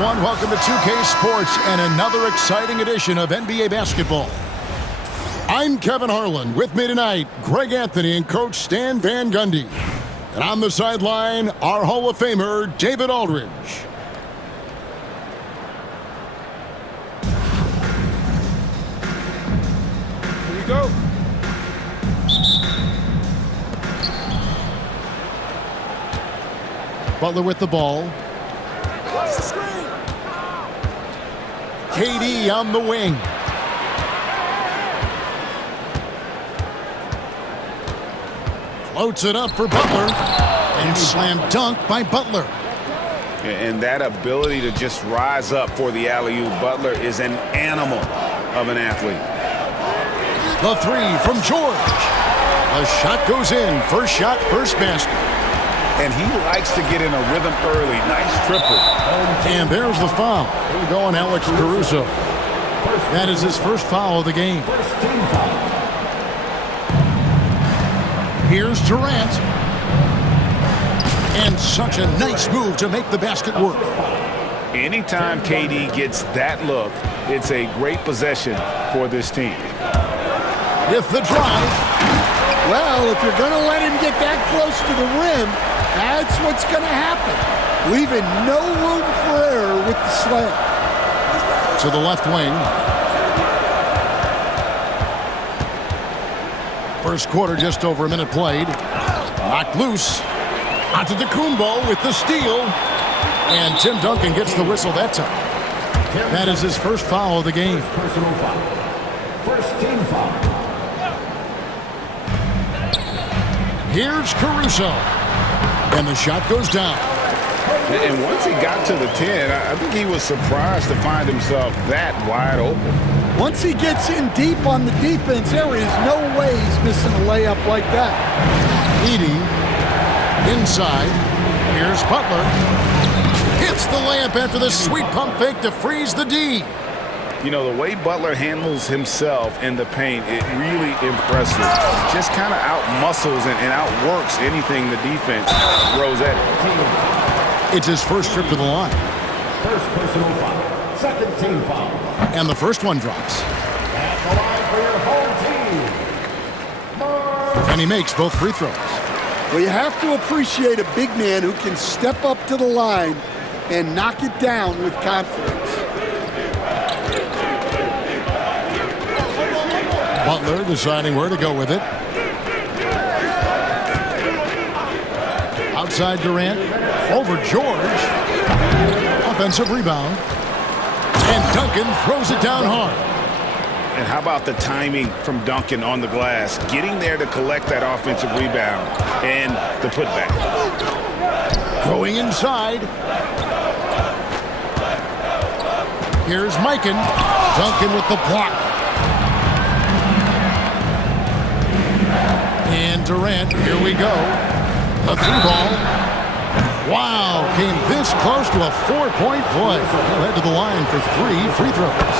everyone. Welcome to 2K Sports and another exciting edition of NBA basketball. I'm Kevin Harlan. With me tonight, Greg Anthony and Coach Stan Van Gundy. And on the sideline, our Hall of Famer, David Aldridge. Here we go. Butler with the ball. KD on the wing. Floats it up for Butler. And slam dunk by Butler. And that ability to just rise up for the alley-oop. Butler is an animal of an athlete. The three from George. The shot goes in. First shot, first basket. And he likes to get in a rhythm early. Nice triple. And there's the foul. Here we go on Alex Caruso. That is his first foul of the game. Here's Durant. And such a nice move to make the basket work. Anytime KD gets that look, it's a great possession for this team. With the drive. Well, if you're going to let him get that close to the rim, that's what's going to happen. Leaving no room for error with the slam. To the left wing. First quarter, just over a minute played. Knocked loose. Onto the Kumbo with the steal. And Tim Duncan gets the whistle that time. That is his first foul of the game. Personal foul. First team foul. Here's Caruso. And the shot goes down. And once he got to the 10, I think he was surprised to find himself that wide open. Once he gets in deep on the defense, there is no way he's missing a layup like that. Edey inside. Here's Butler. Hits the layup after the sweet pump fake to freeze the D. You know, the way Butler handles himself in the paint, it really impressive. Just kind of out-muscles and outworks anything the defense throws at it. It's his first trip to the line. First personal foul. Second team foul. And the first one drops. At the line for your home team. And he makes both free throws. Well, you have to appreciate a big man who can step up to the line and knock it down with confidence. Butler deciding where to go with it. Outside Durant. Over George. Offensive rebound. And Duncan throws it down hard. And how about the timing from Duncan on the glass? Getting there to collect that offensive rebound and the putback. Going inside. Here's Mikan. Duncan with the block. And Durant, here we go. A three ball. Wow, came this close to a four-point play. He'll head to the line for three free throws.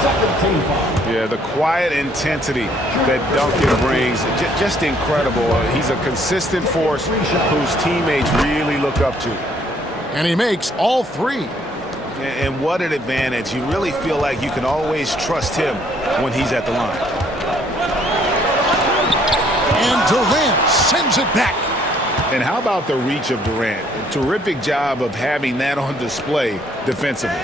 Second team foul. Yeah, the quiet intensity that Duncan brings, just incredible. He's a consistent force whose teammates really look up to. And he makes all three. And what an advantage. You really feel like you can always trust him when he's at the line. And Durant sends it back. And how about the reach of Durant? A terrific job of having that on display defensively.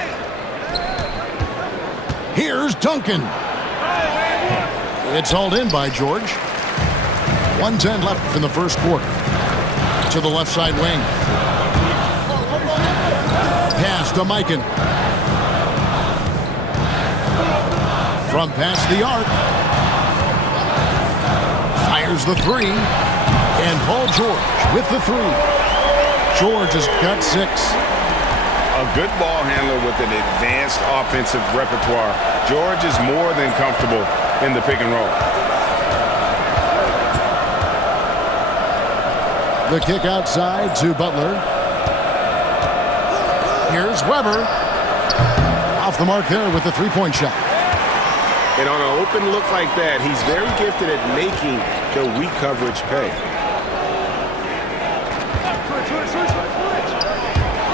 Here's Duncan. It's hauled in by George. 1:10 left in the first quarter. To the left side wing. Pass to Mikan. From past the arc. Fires the three. And Paul George with the three. George has got 6. A good ball handler with an advanced offensive repertoire. George is more than comfortable in the pick and roll. The kick outside to Butler. Here's Weber. Off the mark there with the three-point shot. And on an open look like that, he's very gifted at making the weak coverage pay.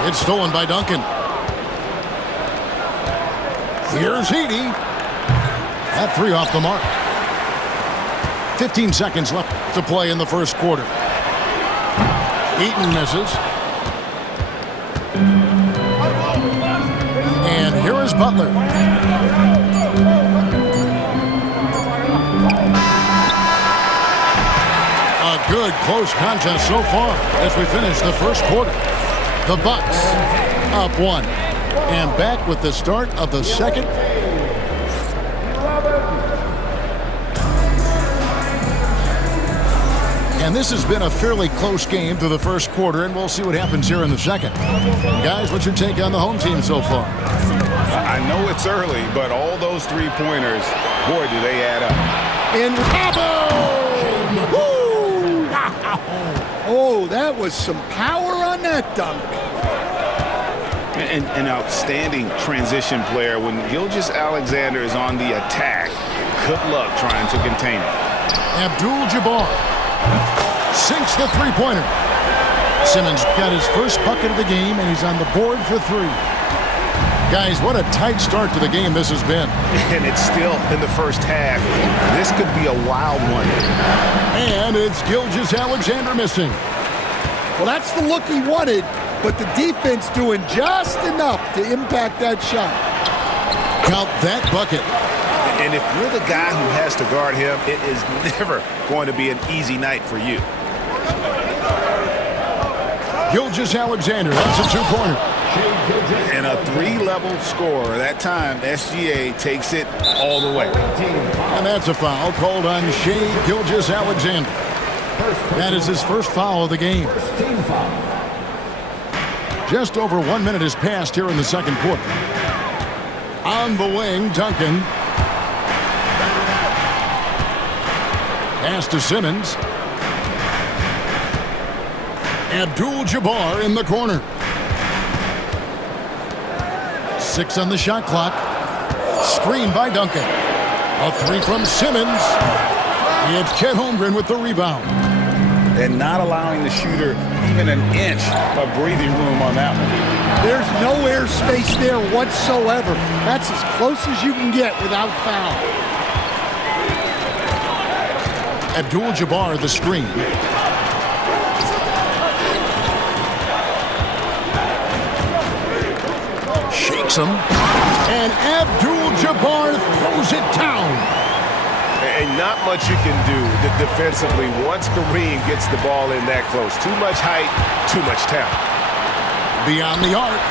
It's stolen by Duncan. Here's Heaney. That three off the mark. 15 seconds left to play in the first quarter. Eaton misses. And here is Butler. A good close contest so far as we finish the first quarter. The Bucks up one. And back with the start of the second. And this has been a fairly close game through the first quarter, and we'll see what happens here in the second. Guys, what's your take on the home team so far? I know it's early, but all those three-pointers, boy, do they add up. And kaboom! Woo! Oh, that was some power on that dunk. An outstanding transition player. When Gilgeous-Alexander is on the attack, good luck trying to contain it. Abdul-Jabbar sinks the three-pointer. Simmons got his first bucket of the game, and he's on the board for three. Guys, what a tight start to the game this has been. And it's still in the first half. This could be a wild one. And it's Gilgeous-Alexander missing. Well, that's the look he wanted, but the defense doing just enough to impact that shot. Count that bucket. And if you're the guy who has to guard him, it is never going to be an easy night for you. Gilgeous-Alexander, that's a two-pointer. And a three-level score. That time, SGA takes it all the way. And that's a foul called on Shai Gilgeous-Alexander. That is his first foul of the game. Just over 1 minute has passed here in the second quarter. On the wing, Duncan. Pass to Simmons. Abdul-Jabbar in the corner. 6 on the shot clock. Screen by Duncan. A three from Simmons. It's Chet Holmgren with the rebound. And not allowing the shooter even an inch of breathing room on that one. There's no air space there whatsoever. That's as close as you can get without foul. Abdul-Jabbar the screen. Shakes him. And Abdul-Jabbar throws it down. And not much you can do defensively once Kareem gets the ball in that close. Too much height, too much talent. Beyond the arc.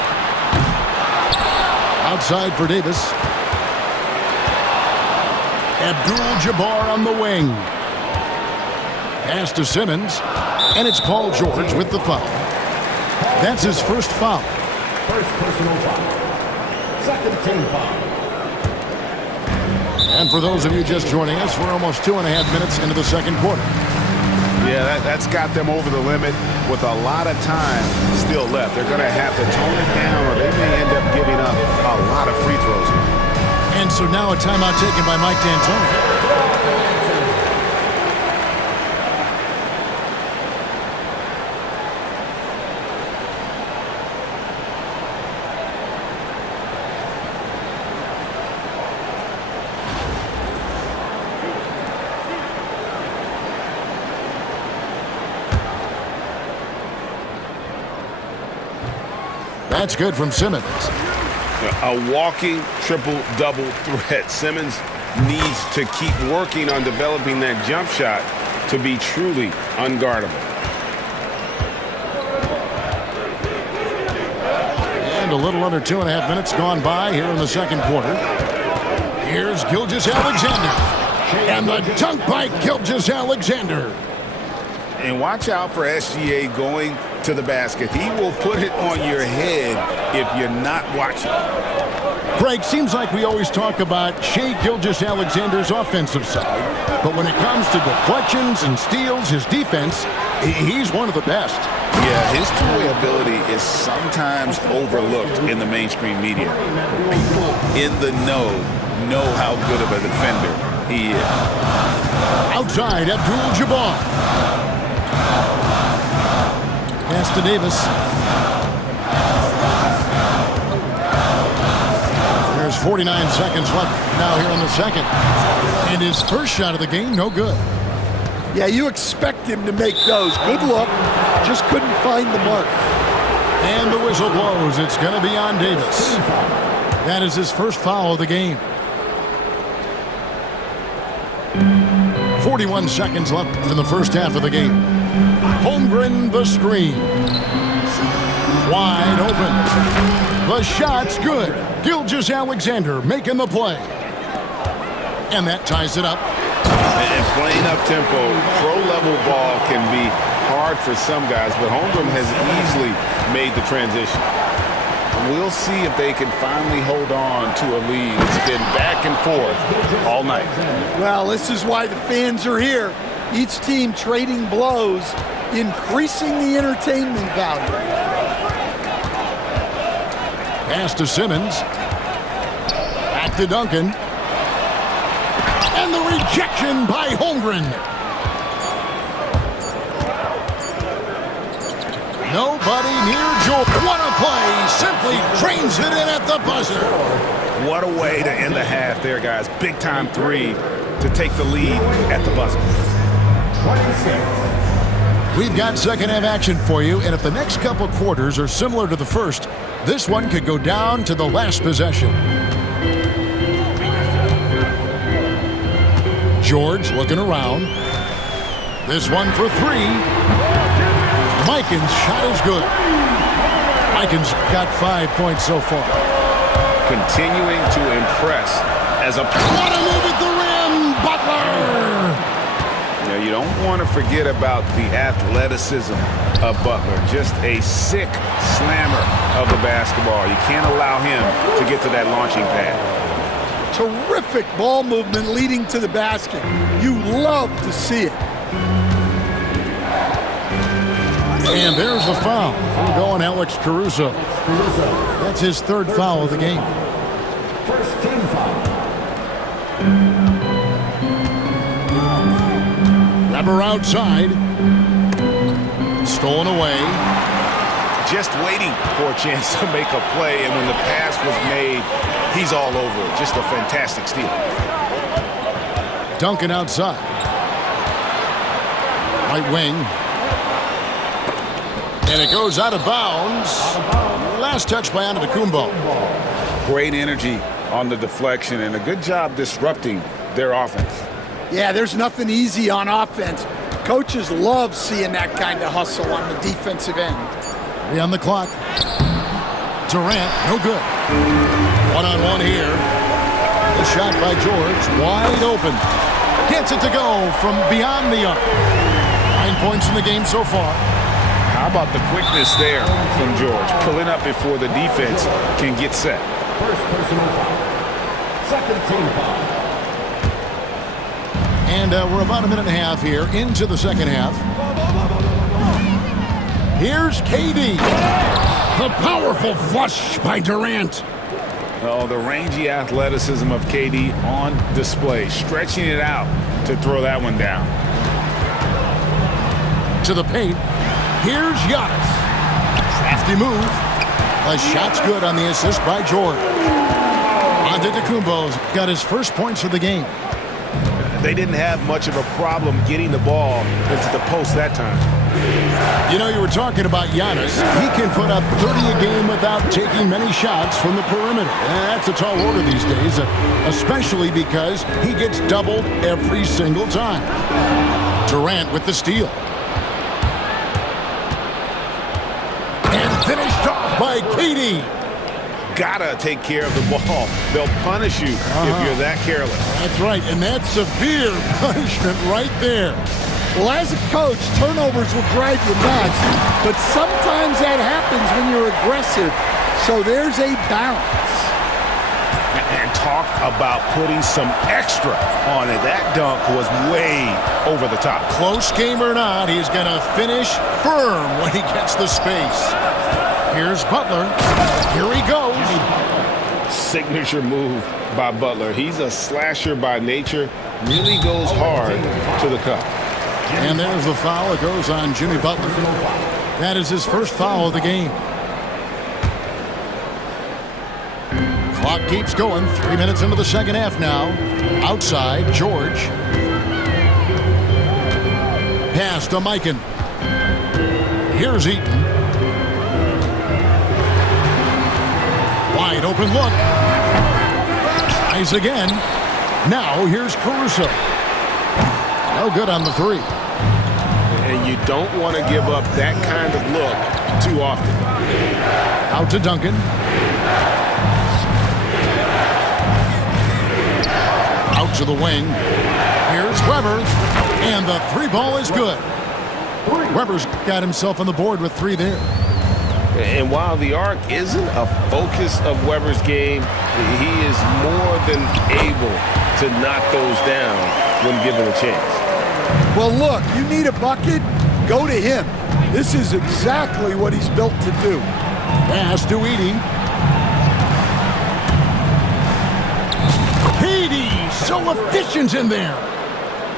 Outside for Davis. Abdul-Jabbar on the wing. Pass to Simmons. And it's Paul George with the foul. That's his first foul. First personal foul. Second team foul. And for those of you just joining us, we're almost 2.5 minutes into the second quarter. Yeah, that's got them over the limit with a lot of time still left. They're going to have to tone it down, or they may end up giving up a lot of free throws. And so now a timeout taken by Mike D'Antoni. That's good from Simmons. A walking triple-double threat. Simmons needs to keep working on developing that jump shot to be truly unguardable. And a little under 2.5 minutes gone by here in the second quarter. Here's Gilgeous-Alexander. And the dunk by Gilgeous-Alexander. And watch out for SGA going to the basket. He will put it on your head if you're not watching. Greg, seems like we always talk about Shai Gilgeous-Alexander's offensive side, but when it comes to deflections and steals, his defense, he's one of the best. Yeah, his two-way ability is sometimes overlooked in the mainstream media. People in the know how good of a defender he is. Outside, Abdul-Jabbar. Pass to Davis. There's 49 seconds left now here in the second. And his first shot of the game, no good. Yeah, you expect him to make those. Good look. Just couldn't find the mark. And the whistle blows. It's going to be on Davis. That is his first foul of the game. 41 seconds left in the first half of the game. Holmgren the screen. Wide open. The shot's good. Gilgeous-Alexander making the play. And that ties it up. And playing up tempo, pro-level ball can be hard for some guys, but Holmgren has easily made the transition. We'll see if they can finally hold on to a lead. It's been back and forth all night. Well, this is why the fans are here. Each team trading blows, increasing the entertainment value. Pass to Simmons. Back to Duncan. And the rejection by Holmgren. Nobody near George. What a play. Simply trains it in at the buzzer. What a way to end the half there, guys. Big time three to take the lead at the buzzer. 26. We've got second half action for you, and if the next couple quarters are similar to the first, this one could go down to the last possession. George looking around. This one for three. Mikan's shot is good. Mikan's got 5 points so far. Continuing to impress as a... What a move at the rim, Butler! Now, you don't want to forget about the athleticism of Butler. Just a sick slammer of the basketball. You can't allow him to get to that launching pad. Terrific ball movement leading to the basket. You love to see it. And there's the foul. We're going Alex Caruso. That's his third foul of the game. First team foul. Grabber outside. Stolen away. Just waiting for a chance to make a play, and when the pass was made, he's all over it. Just a fantastic steal. Duncan outside. Right wing. And it goes out of bounds. Last touch by Antetokounmpo. Great energy on the deflection, and a good job disrupting their offense. Yeah, there's nothing easy on offense. Coaches love seeing that kind of hustle on the defensive end. 3 on the clock. Durant, no good. One-on-one here. The shot by George, wide open. Gets it to go from beyond the arc. 9 points in the game so far. How about the quickness there from George? Pulling up before the defense can get set. First personal foul. Second team foul. And we're about a minute and a half here into the second half. Here's KD. The powerful flush by Durant. Oh, the rangy athleticism of KD on display. Stretching it out to throw that one down. To the paint. Here's Giannis. Crafty move. The shot's good on the assist by George. Antetokounmpo's got his first points of the game. They didn't have much of a problem getting the ball into the post that time. You know, you were talking about Giannis. He can put up 30 a game without taking many shots from the perimeter. That's a tall order these days, especially because he gets doubled every single time. Durant with the steal. And finished off by KD. Gotta take care of the ball. They'll punish you if you're that careless. That's right, and that's severe punishment right there. Well, as a coach, turnovers will drive you nuts, but sometimes that happens when you're aggressive, so there's a balance. And talk about putting some extra on it. That dunk was way over the top. Close game or not, he's going to finish firm when he gets the space. Here's Butler. Here he goes. Signature move by Butler. He's a slasher by nature. Really goes hard to the cup. And there's the foul. It goes on Jimmy Butler. That is his first foul of the game. Clock keeps going. 3 minutes into the second half now. Outside, George. Pass to Mikan. Here's Eaton. Wide open look. Tries again. Now here's Caruso. No good on the three. And you don't want to give up that kind of look too often. Out to Duncan. Out to the wing. Here's Weber. And the three ball is good. Weber's got himself on the board with three there. And while the arc isn't a focus of Weber's game, he is more than able to knock those down when given a chance. Well, look, you need a bucket, go to him. This is exactly what he's built to do. Pass to Edey. Edey, so efficient in there.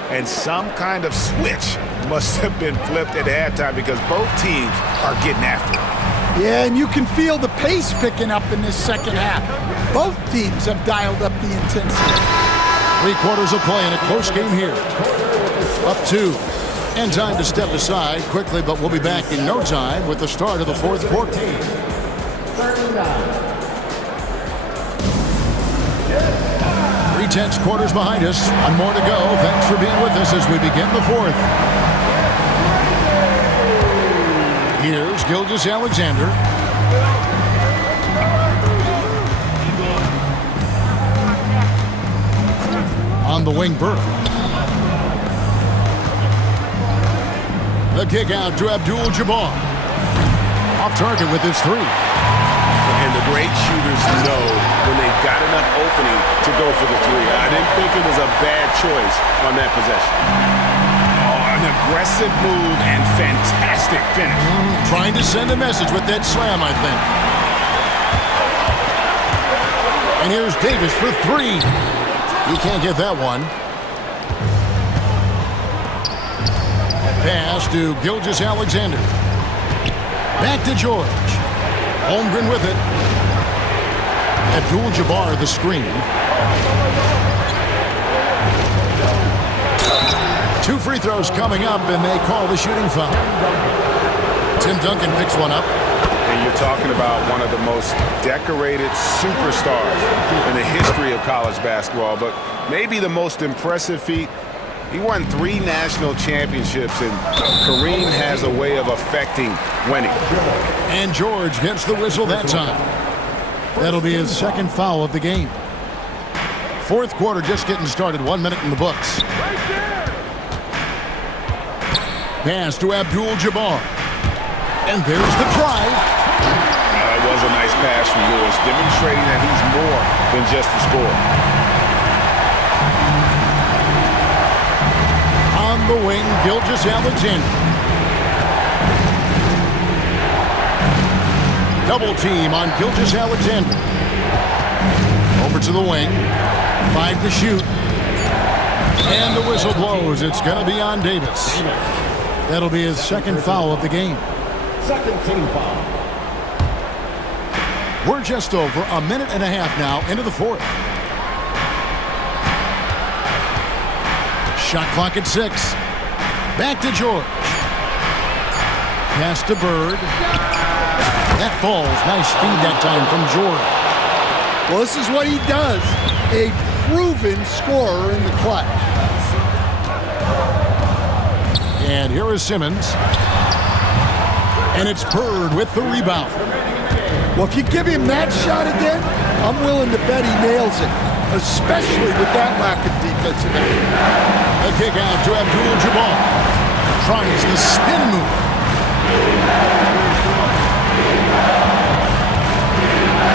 And some kind of switch must have been flipped at halftime because both teams are getting after it. Yeah, and you can feel the pace picking up in this second half. Both teams have dialed up the intensity. 3 quarters of play in a close game here. Up 2. And time to step aside quickly, but we'll be back in no time with the start of the fourth quarter. 3 quarters behind us. One more to go. Thanks for being with us as we begin the fourth. Here's Gilgeous-Alexander. On the wing, Burke. The kick out to Abdul-Jabbar. Off target with his three. And the great shooters know when they've got enough opening to go for the three. I didn't think it was a bad choice on that possession. Oh, an aggressive move and fantastic finish. Trying to send a message with that slam, I think. And here's Davis for three. He can't get that one. Pass to Gilgeous-Alexander. Back to George. Holmgren with it. Abdul-Jabbar the screen. 2 free throws coming up, and they call the shooting foul. Tim Duncan picks one up. And you're talking about one of the most decorated superstars in the history of college basketball, but maybe the most impressive feat. He won 3 national championships, and Kareem has a way of affecting winning. And George gets the whistle that time. That'll be his second foul of the game. Fourth quarter just getting started. 1 minute in the books. Pass to Abdul-Jabbar. And there's the drive. That was a nice pass from Lewis, demonstrating that he's more than just a scorer. On the wing, Gilgeous-Alexander. Double team on Gilgeous-Alexander. Over to the wing. 5 to shoot. And the whistle blows. It's going to be on Davis. That'll be his second foul of the game. Second team foul. We're just over a minute and a half now into the fourth. Shot clock at 6. Back to George. Pass to Bird. That falls. Nice feed that time from George. Well, this is what he does. A proven scorer in the clutch. And here is Simmons. And it's Bird with the rebound. Well, if you give him that shot again, I'm willing to bet he nails it, especially with that lack of defensive effort. A kick out to Abdul-Jabbar. Tries the spin move.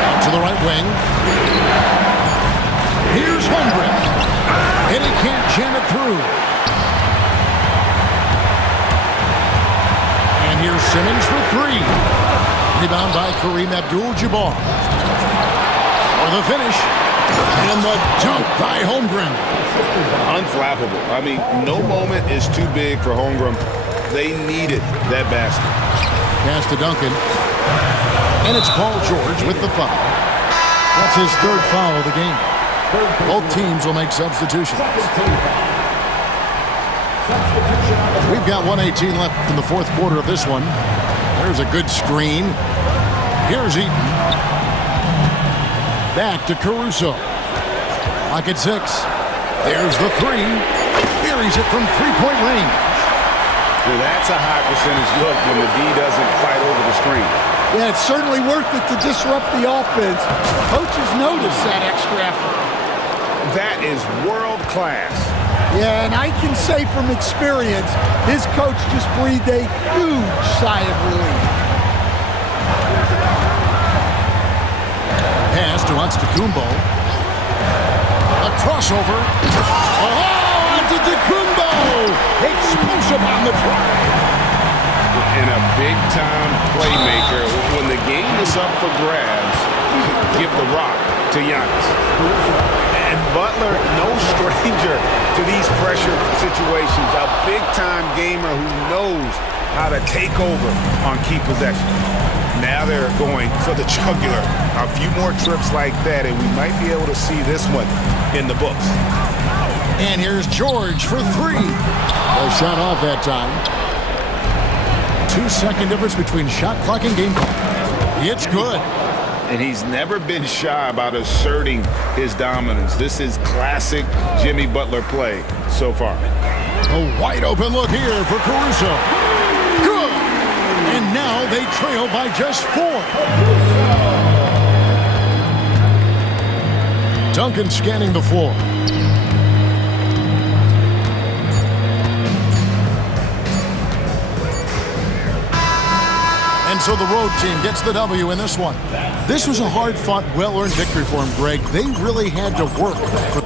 Out to the right wing. Here's Holmgren. And he can't jam it through. And here's Simmons for 3. Rebound by Kareem Abdul-Jabbar. For the finish. And the dunk by Holmgren. Unflappable. I mean, no moment is too big for Holmgren. They needed that basket. Pass to Duncan. And it's Paul George with the foul. That That's his third foul of the game. Both teams will make substitutions. We've got 1:18 left in the fourth quarter of this one. There's a good screen. Here's Eaton. Back to Caruso. Lock at 6. There's the three. Buries it from three-point range. Well, that's a high percentage look when the D doesn't fight over the screen. Yeah, it's certainly worth it to disrupt the offense. Coaches notice that extra effort. That is world class. Yeah, and I can say from experience, his coach just breathed a huge sigh of relief. Pass to Antetokounmpo. A crossover. Oh, Antetokounmpo! Explosive on the drive. And a big-time playmaker. When the game is up for grabs, give the rock to Giannis. And Butler, no stranger to these pressure situations. A big-time gamer who knows how to take over on key possessions. Now they're going for the jugular. A few more trips like that, and we might be able to see this one in the books. And here's George for three. A shot off that time. 2-second difference between shot clock and game clock. It's good. And he's never been shy about asserting his dominance. This is classic Jimmy Butler play so far. A wide open look here for Caruso. Good. And now they trail by just 4. Duncan scanning the floor. And so the road team gets the W in this one. This was a hard-fought, well-earned victory for them, Greg. They really had to work for